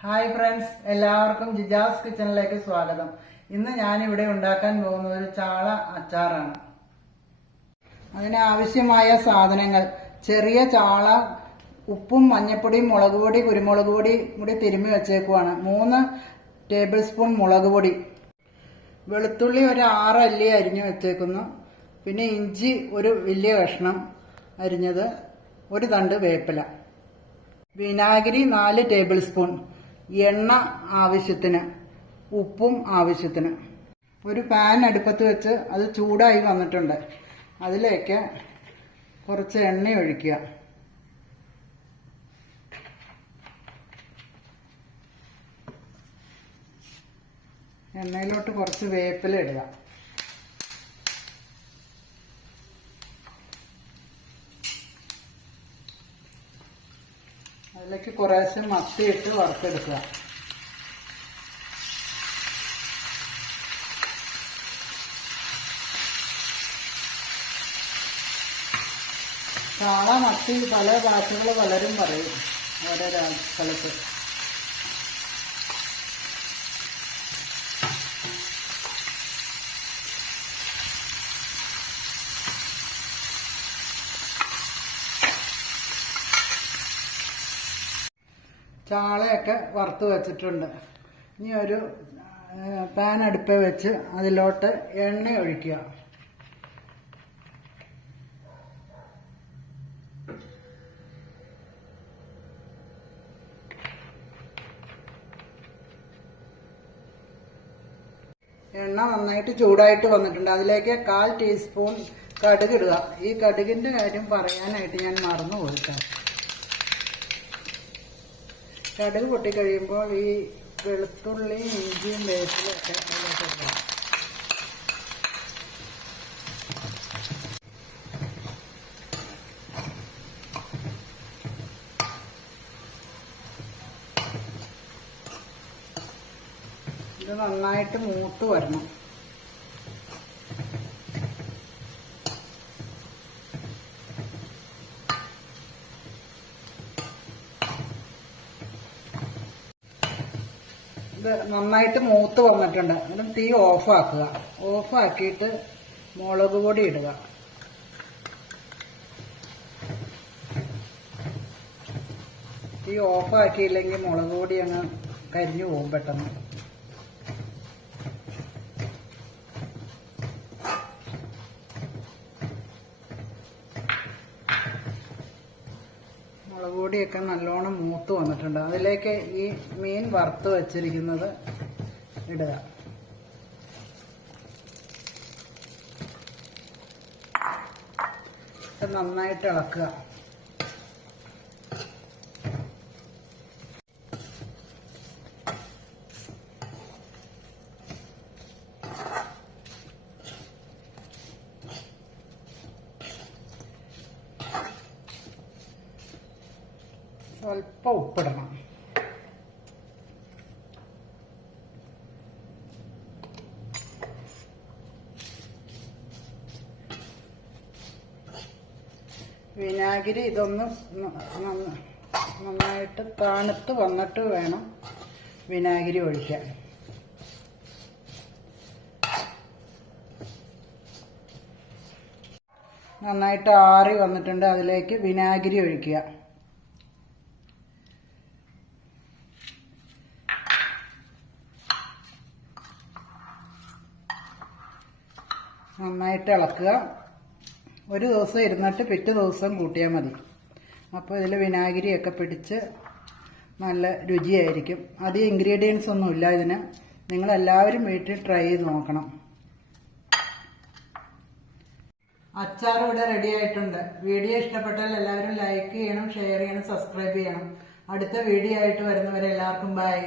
Hi friends എല്ലാവർക്കും ജിജാസ് കിച്ചണിലേക്ക് സ്വാഗതം. ഇന്ന് ഞാനിവിടെ ഉണ്ടാക്കാൻ പോകുന്ന ഒരു ചാള അച്ചാറാണ്. അതിനാവശ്യമായ സാധനങ്ങൾ. ചെറിയ ചാള ഉപ്പും മഞ്ഞപ്പൊടിയും മുളക് പൊടി കുരുമുളക് പൊടി കൂടി തിരുമ്മി വെച്ചേക്കുവാണ്. മൂന്ന് ടേബിൾ സ്പൂൺ മുളക് പൊടി. വെളുത്തുള്ളി ഒരു ആറ് അല്ലി അരിഞ്ഞു വെച്ചേക്കുന്നു. പിന്നെ ഇഞ്ചി ഒരു വലിയ കഷ്ണം അരിഞ്ഞത് ഒരു തണ്ട് വേപ്പില. വിനാഗിരി നാല് ടേബിൾ സ്പൂൺ എണ്ണ ആവശ്യത്തിന് ഉപ്പും ആവശ്യത്തിന്. ഒരു പാൻ അടുപ്പത്ത് വെച്ച് അത് ചൂടായി വന്നിട്ടുണ്ട്. അതിലേക്ക് കുറച്ച് എണ്ണ ഒഴിക്കുക. എണ്ണയിലോട്ട് കുറച്ച് വേപ്പില ഇടുക. അതിലേക്ക് കുറേശ്ശെ മത്തിയിട്ട് വറുത്തെടുക്കുക. ചാള മത്തി പല ഭാഷകൾ പലരും പറയും ഓരോ സ്ഥലത്ത് ചാളയൊക്കെ വറുത്ത് വെച്ചിട്ടുണ്ട്. ഇനി ഒരു പാൻ അടുപ്പ് വെച്ച് അതിലോട്ട് എണ്ണ ഒഴിക്കുക. എണ്ണ നന്നായിട്ട് ചൂടായിട്ട് വന്നിട്ടുണ്ട്. അതിലേക്ക് കാൽ ടീസ്പൂൺ കടുക് ഇടുക. ഈ കടുകിന്റെ കാര്യം പറയാനായിട്ട് ഞാൻ മറന്നു പോയിട്ടാണ് കടുക് പൊട്ടിക്കഴിയുമ്പോൾ ഈ വെളുത്തുള്ളി ഇഞ്ചിയും വേസ്റ്റിലും ഒക്കെ അതിലേക്ക് ഇത് നന്നായിട്ട് മൂത്ത് വരണം. ഇത് നന്നായിട്ട് മൂത്ത് വന്നിട്ടുണ്ട്. എന്നിട്ട് തീ ഓഫാക്കുക. ഓഫാക്കിയിട്ട് മുളക് പൊടി ഇടുക. തീ ഓഫാക്കിയില്ലെങ്കിൽ മുളക് പൊടി അങ്ങ് കരിഞ്ഞു പോകും പെട്ടെന്ന്. മുളക് പൊടിയൊക്കെ നല്ലോണം മൂത്ത് വന്നിട്ടുണ്ട്. അതിലേക്ക് ഈ മീൻ വറുത്ത് വെച്ചിരിക്കുന്നത് ഇടുക. നന്നായിട്ട് ഇളക്കുക. സ്വല്പം ഉപ്പിടണം. വിനാഗിരി ഇതൊന്ന് നന്നായിട്ട് തണുത്ത് വന്നിട്ട് വേണം വിനാഗിരി ഒഴിക്കാൻ. നന്നായിട്ട് ആറി വന്നിട്ടുണ്ട് അതിലേക്ക് വിനാഗിരി ഒഴിക്കുക. നന്നായിട്ട് ഇളക്കുക. ഒരു ദിവസം ഇരുന്നിട്ട് പിറ്റേ ദിവസം കൂട്ടിയാൽ മതി. അപ്പോൾ ഇതിൽ വിനാഗിരിയൊക്കെ പിടിച്ച് നല്ല രുചിയായിരിക്കും. അധികം ഇൻഗ്രീഡിയൻസ് ഒന്നും ഇല്ല ഇതിന്. നിങ്ങളെല്ലാവരും വീട്ടിൽ ട്രൈ ചെയ്ത് നോക്കണം. അച്ചാർ ഇവിടെ റെഡി ആയിട്ടുണ്ട്. വീഡിയോ ഇഷ്ടപ്പെട്ടാൽ എല്ലാവരും ലൈക്ക് ചെയ്യണം ഷെയർ ചെയ്യണം സബ്സ്ക്രൈബ് ചെയ്യണം. അടുത്ത വീഡിയോ ആയിട്ട് വരുന്നവരെ എല്ലാവർക്കും ബൈ